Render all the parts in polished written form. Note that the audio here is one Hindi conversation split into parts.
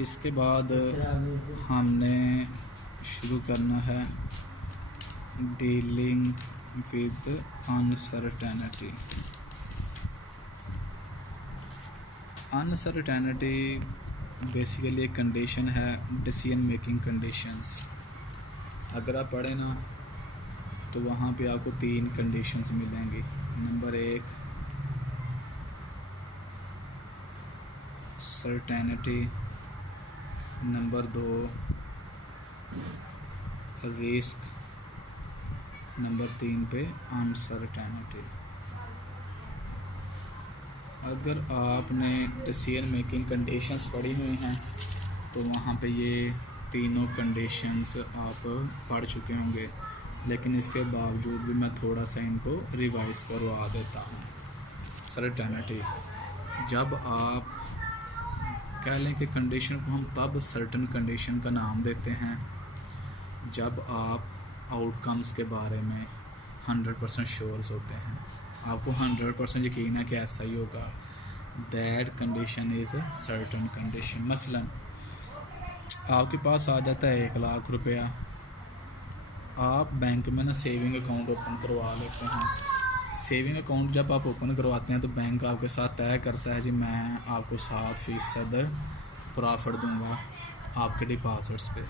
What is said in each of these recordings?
इसके बाद हमने शुरू करना है dealing with uncertainty. Uncertainty basically एक कंडीशन है डिसीजन मेकिंग कंडीशंस। अगर आप पढ़ें ना तो वहाँ पे आपको 3 कंडीशंस मिलेंगी। Number 1 certainty, number 2 risk, number 3 पे अनसर्टेनिटी। अगर आपने डिसीजन मेकिंग कंडीशंस पढ़ी हुई हैं तो वहाँ पे ये तीनों कंडीशंस आप पढ़ चुके होंगे, लेकिन इसके बावजूद भी मैं थोड़ा सा इनको रिवाइज करवा देता हूँ। सर्टेनिटी, जब आप कह लें कि कंडीशन को हम तब सर्टन कंडीशन का नाम देते हैं जब आप आउटकम्स के बारे में 100% श्योर होते हैं, आपको 100% यकीन है कि ऐसा ही होगा। That condition is a certain condition. मसलन आपके पास आ जाता है 1 लाख रुपया, आप बैंक में ना सेविंग अकाउंट ओपन करवा लेते हैं। सेविंग अकाउंट जब आप ओपन करवाते हैं तो बैंक आपके साथ तय करता है जी मैं आपको 7% प्रॉफिट दूंगा आपके डिपॉजिट्स पे।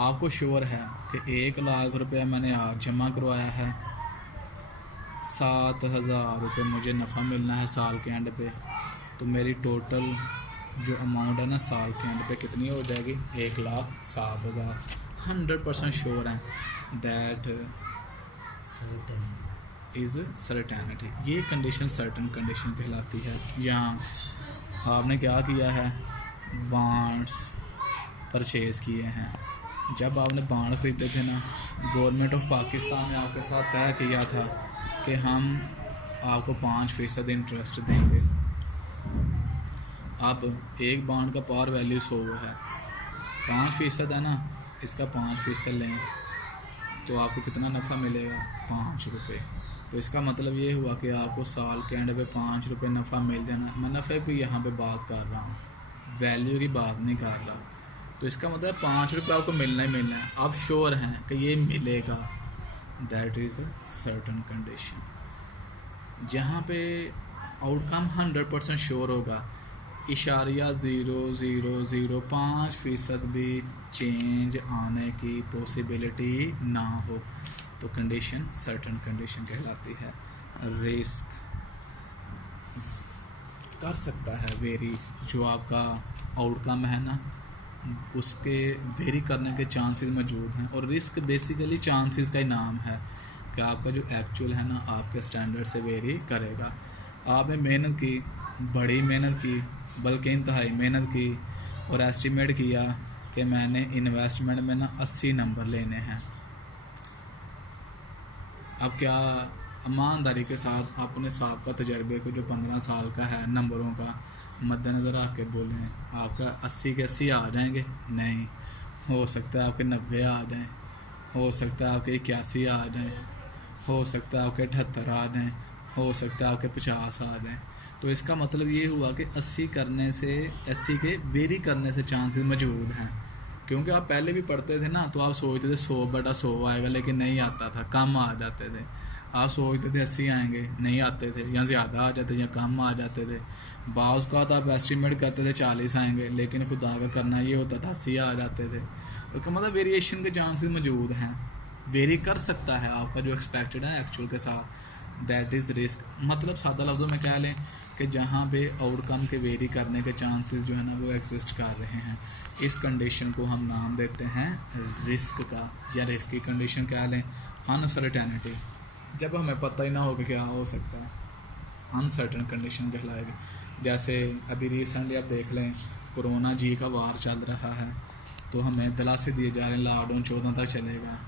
आपको श्योर है कि 1 लाख रुपया मैंने आज जमा करवाया है, 7,000 रुपये मुझे नफ़ा मिलना है साल के एंड पे, तो मेरी टोटल जो अमाउंट है ना साल के एंड पे कितनी हो जाएगी? 1,07,000। 100% श्योर है। That is certainty. ये कंडीशन सर्टन कंडीशन कहलाती है। यहाँ आपने क्या किया है? बॉन्ड्स परचेज़ किए हैं। जब आपने बॉन्ड ख़रीदे थे ना, गवर्नमेंट ऑफ पाकिस्तान ने आपके साथ तय किया था कि हम आपको 5% इंटरेस्ट देंगे। अब एक बॉन्ड का पार वैल्यू 100 है, 5% है ना, इसका 5% लें तो आपको कितना नफ़ा मिलेगा? 5 रुपये। तो इसका मतलब ये हुआ कि आपको साल के एंड पे 5 रुपये नफ़ा मिल जाना। मैं नफ़े की यहाँ पे बात कर रहा हूँ, वैल्यू की बात नहीं कर रहा। तो इसका मतलब 5 रुपये आपको मिलना ही मिलना है। आप श्योर हैं कि ये मिलेगा। That is a certain condition. जहाँ पे आउटकम 100% श्योर होगा, इशारिया 0.005% भी चेंज आने की पॉसिबिलिटी ना हो, तो कंडीशन सर्टन कंडीशन कहलाती है। रिस्क कर सकता है वेरी, जो आपका आउटकम है ना उसके वेरी करने के चांसेस मौजूद हैं। और रिस्क बेसिकली चांसेस का ही नाम है कि आपका जो एक्चुअल है ना आपके स्टैंडर्ड से वेरी करेगा। आपने मेहनत की, बड़ी मेहनत की, बल्कि इंतहाई मेहनत की, और एस्टिमेट किया कि मैंने इन्वेस्टमेंट में ना 80 नंबर लेने हैं। अब क्या ईमानदारी के साथ अपने साहब का तजर्बे को जो 15 साल का है नंबरों का मद्देनज़र रख के बोलें आपका 80 के 80 आ जाएंगे? नहीं, हो सकता है आपके 90 आ जाएं, हो सकता है आपके 81 आ जाएं, हो सकता है आपके 78 आ जाएं, हो सकता है आपके 50 आ जाएं। तो इसका मतलब ये हुआ कि 80 करने से 80 के वेरी करने से चांसेस मौजूद हैं। क्योंकि आप पहले भी पढ़ते थे ना तो आप सोचते थे 100/100 आएगा, लेकिन नहीं आता था, कम आ जाते थे। आप सोचते थे 80 आएंगे, नहीं आते थे, या ज़्यादा आ जाते या कम आ जाते थे। बाज़ का तो आप एस्टिमेट करते थे 40 आएंगे, लेकिन खुदा का करना ये होता था 80 आ जाते थे। तो मतलब वेरिएशन के चांसेस मौजूद हैं, वेरी कर सकता है आपका जो एक्सपेक्टेड है एक्चुअल के साथ। That is risk. मतलब सादा लफ्ज़ों में कह लें कि जहाँ पे आउटकम के वेरी करने के चांसेस जो है ना वो एग्जिस्ट कर रहे हैं, इस कंडीशन को हम नाम देते हैं रिस्क का, या रिस्क की कंडीशन कह लें अनसर्टेनिटी। जब हमें पता ही ना हो कि क्या हो सकता है, अनसर्टन कंडीशन कहलाएगी। जैसे अभी रिसेंटली आप देख लें कोरोना जी का वार चल रहा है, तो हमें दिलासे दिए जा रहे हैं लॉकडाउन 14 तक चलेगा,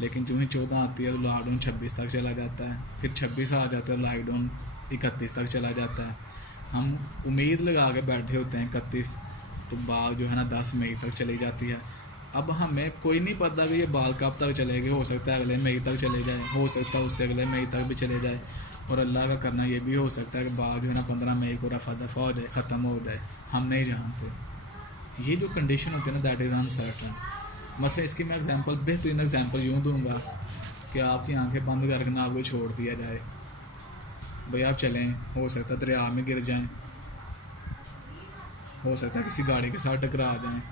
लेकिन जो ही 14 आती है तो लॉकडाउन 26 तक चला जाता है, फिर 26 आ जाता है लॉकडाउन 31 तक चला जाता है। हम उम्मीद लगा के बैठे होते हैं 31, तो बात जो है ना 10 मई तक चली जाती है। अब हमें कोई नहीं पता कि ये बाल कब तक चलेगी, हो सकता है अगले मई तक चले जाए, हो सकता है उससे अगले मई तक भी चले जाए, और अल्लाह का करना ये भी हो सकता है कि बाल जो है ना 15 मई को रफा दफा हो जाए, ख़त्म हो जाए, हम नहीं जानते। ये जो कंडीशन होती है ना, दैट इज़ अनसर्टन। मसलन इसकी मैं एग्जांपल, बेहतरीन एग्जांपल यूँ दूंगा कि आपकी आंखें बंद करके ना आपको छोड़ दिया जाए, भाई आप चलें, हो सकता है दरिया में गिर जाएं, हो सकता है किसी गाड़ी के साथ टकरा जाएं,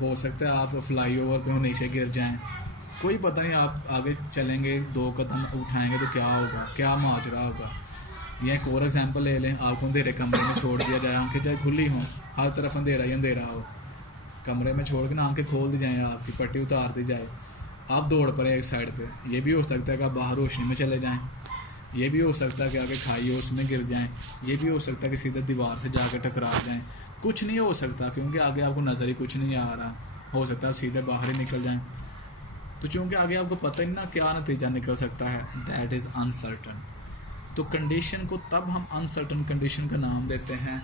हो सकता है आप फ्लाईओवर पे नीचे गिर जाएं, कोई पता नहीं, आप आगे चलेंगे 2 कदम उठाएंगे तो क्या होगा, क्या माजरा होगा। या एक और एग्जांपल ले लें, आपको अंधेरे कमरे में छोड़ दिया जाए, आंखें चाहे खुली हों, हर तरफ अंधेरा ही अंधेरा हो, कमरे में छोड़ के ना आंखें खोल दी जाएँ, आपकी पट्टी उतार दी जाए, आप दौड़ पड़े एक साइड पे। ये भी हो सकता है कि आप बाहर रोशनी में चले जाएं, ये भी हो सकता है कि आगे खाई हो उसमें गिर जाएं, ये भी हो सकता है कि सीधे दीवार से जाकर टकरा जाएं। कुछ नहीं हो सकता क्योंकि आगे आपको नज़र ही कुछ नहीं आ रहा, हो सकता है आप सीधे बाहर ही निकल जाएं। तो चूँकि आगे आपको पता ही ना क्या नतीजा निकल सकता है, दैट इज़ अनसर्टन। तो कंडीशन को तब हम अनसर्टन कंडीशन का नाम देते हैं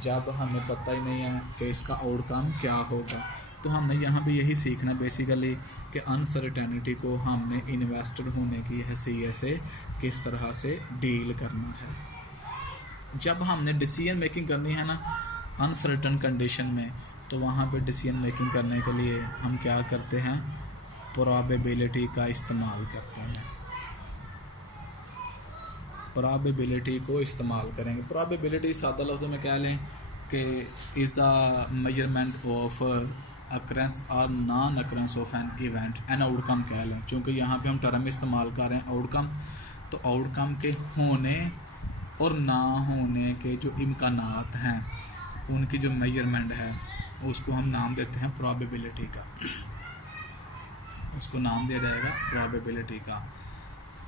जब हमें पता ही नहीं है कि इसका आउटकम क्या होगा। तो हमने यहाँ पे यही सीखना बेसिकली कि अनसर्टेनिटी को हमने इन्वेस्टेड होने की हैसियत से किस तरह से डील करना है। जब हमने डिसीजन मेकिंग करनी है ना अनसर्टन कंडीशन में, तो वहाँ पे डिसीजन मेकिंग करने के लिए हम क्या करते हैं, प्रोबेबिलिटी का इस्तेमाल करते हैं। प्रोबेबिलिटी को इस्तेमाल करेंगे। प्रोबेबिलिटी सादा लफ्ज़ों में कह लें कि is a measurement of occurrence और non occurrence of an event, an outcome कह लें, क्योंकि यहाँ पे हम टर्म इस्तेमाल कर रहे हैं आउटकम। तो आउटकम के होने और ना होने के जो इम्कानात हैं, उनकी जो मेजरमेंट है, उसको हम नाम देते हैं प्रोबेबिलिटी का, उसको नाम दिया जाएगा प्रोबेबिलिटी का।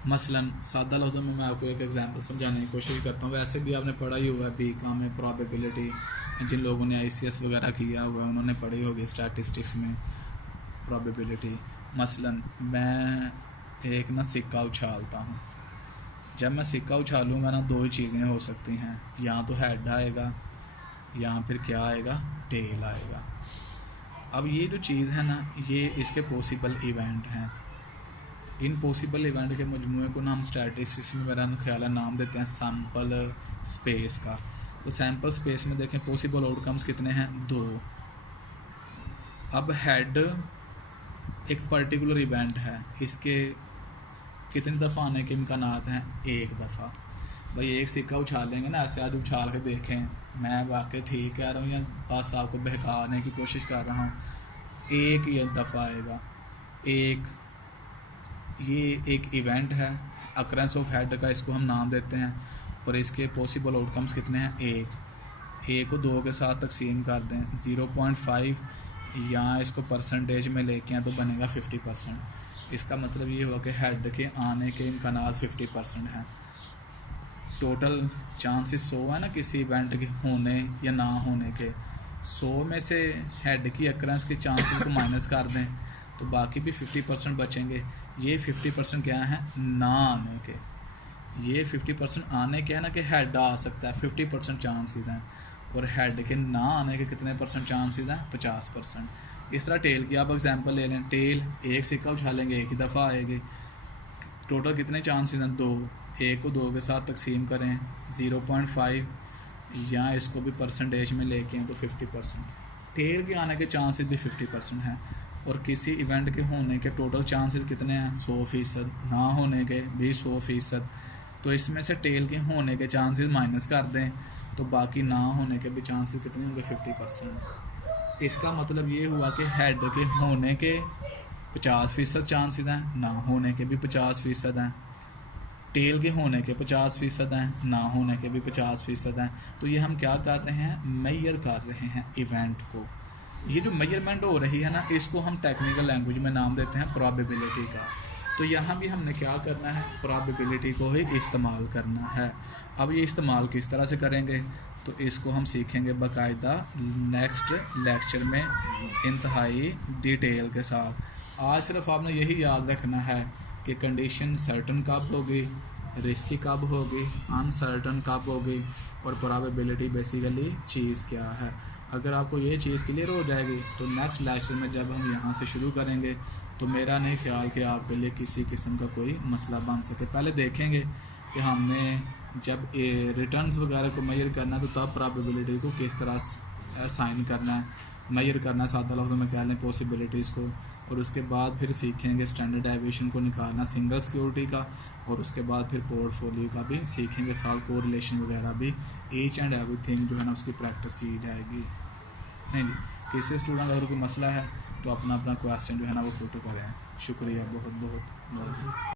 मसलन सादा लफ्ज़ों में मैं आपको एक एग्जांपल समझाने की कोशिश करता हूँ। वैसे भी आपने पढ़ा ही हुआ है बीकॉम में प्रोबेबिलिटी, जिन लोगों ने आईसीएस वगैरह किया हुआ है उन्होंने पढ़ी होगी स्टैटिस्टिक्स में प्रोबेबिलिटी। मसलन मैं एक ना सिक्का उछालता हूँ, जब मैं सिक्का उछालूँगा ना 2 ही चीज़ें हो सकती हैं, या तो हेड आएगा या फिर क्या आएगा, टेल आएगा। अब ये जो चीज़ है ना, ये इसके पॉसिबल इवेंट हैं। इन पॉसिबल इवेंट के मजमूए को ना हम स्टैटिस्टिक्स में मेरा ख्याल है नाम देते हैं सैम्पल स्पेस का। तो सैम्पल स्पेस में देखें पॉसिबल आउटकम्स कितने हैं, 2। अब हेड एक पर्टिकुलर इवेंट है, इसके कितनी दफ़ा आने के इम्कानात हैं, 1 दफ़ा। भाई एक सिक्का उछालेंगे ना, ऐसे आज उछाल के देखें, मैं वाकई ठीक कह रहा हूँ या बस आपको बहकाने की कोशिश कर रहा हूँ, 1 ही दफ़ा आएगा। ये एक इवेंट है, अक्रेंस ऑफ हेड का इसको हम नाम देते हैं, और इसके पॉसिबल आउटकम्स कितने हैं, 1 को 2 के साथ तकसीम कर दें 0.5, या इसको परसेंटेज में लेके आए तो बनेगा 50%। इसका मतलब ये हुआ कि हेड के आने के इम्कानात 50% हैं। टोटल चांसेस 100 है ना किसी इवेंट के होने या ना होने के, 100 में से हेड की अक्रेंस के चांसेस को माइनस कर दें तो बाकी भी 50% बचेंगे। ये 50% क्या है, ना आने के। ये 50% आने के है ना कि हेड आ सकता है, 50% चांसेस हैं, और हेड के ना आने के कितने परसेंट चांसेस हैं, 50%। इस तरह टेल की आप एग्जांपल ले लें, टेल एक सिक्का उछालेंगे 1 ही दफ़ा आएगी, टोटल कितने चांसेस हैं, 2। 1 को 2 के साथ तकसीम करें 0.5, या इसको भी परसेंटेज में लेके हैं तो 50%। टेल के आने के चांसेस भी 50% हैं, और किसी इवेंट के होने के टोटल चांसेस कितने हैं, 100%, ना होने के भी 100%। तो इसमें से टेल के होने के चांसेस माइनस कर दें तो बाकी ना होने के भी चांसेस कितने होंगे, 50%। इसका मतलब ये हुआ कि हेड के होने के 50% चांसेस हैं, ना होने के भी 50% हैं, टेल के होने के 50% हैं, ना होने के भी 50% हैं। तो ये हम क्या कर रहे हैं, मेजर कर रहे हैं इवेंट को। ये जो मेजरमेंट हो रही है ना, इसको हम टेक्निकल लैंग्वेज में नाम देते हैं प्रोबेबिलिटी का। तो यहाँ भी हमने क्या करना है, प्रोबेबिलिटी को ही इस्तेमाल करना है। अब ये इस्तेमाल किस तरह से करेंगे, तो इसको हम सीखेंगे बाकायदा नेक्स्ट लेक्चर में इंतहाई डिटेल के साथ। आज सिर्फ आपने यही याद रखना है कि कंडीशन सर्टन कब होगी, रिस्की कब होगी, अनसर्टन कब होगी, और प्रोबेबिलिटी बेसिकली चीज़ क्या है। अगर आपको ये चीज़ क्लियर हो जाएगी तो नेक्स्ट लेक्चर में जब हम यहाँ से शुरू करेंगे तो मेरा नहीं ख्याल कि आपके लिए किसी किस्म का कोई मसला बन सके। पहले देखेंगे कि हमने जब रिटर्न्स वगैरह को मेजर करना तो तब प्रोबेबिलिटी को किस तरह साइन करना है, मेजर करना है, सादा लफ्ज़ों में कह लें पॉसिबिलिटीज़ को, और उसके बाद फिर सीखेंगे स्टैंडर्ड डेविएशन को निकालना सिंगल सिक्योरिटी का, और उसके बाद फिर पोर्टफोलियो का भी सीखेंगे, साथ कोरिलेशन वगैरह भी, ईच एंड एवरीथिंग जो है ना उसकी प्रैक्टिस की जाएगी। नहीं जी, किसी स्टूडेंट अगर कोई मसला है तो अपना अपना क्वेश्चन जो है ना वो पुट करें। शुक्रिया बहुत बहुत बहुत।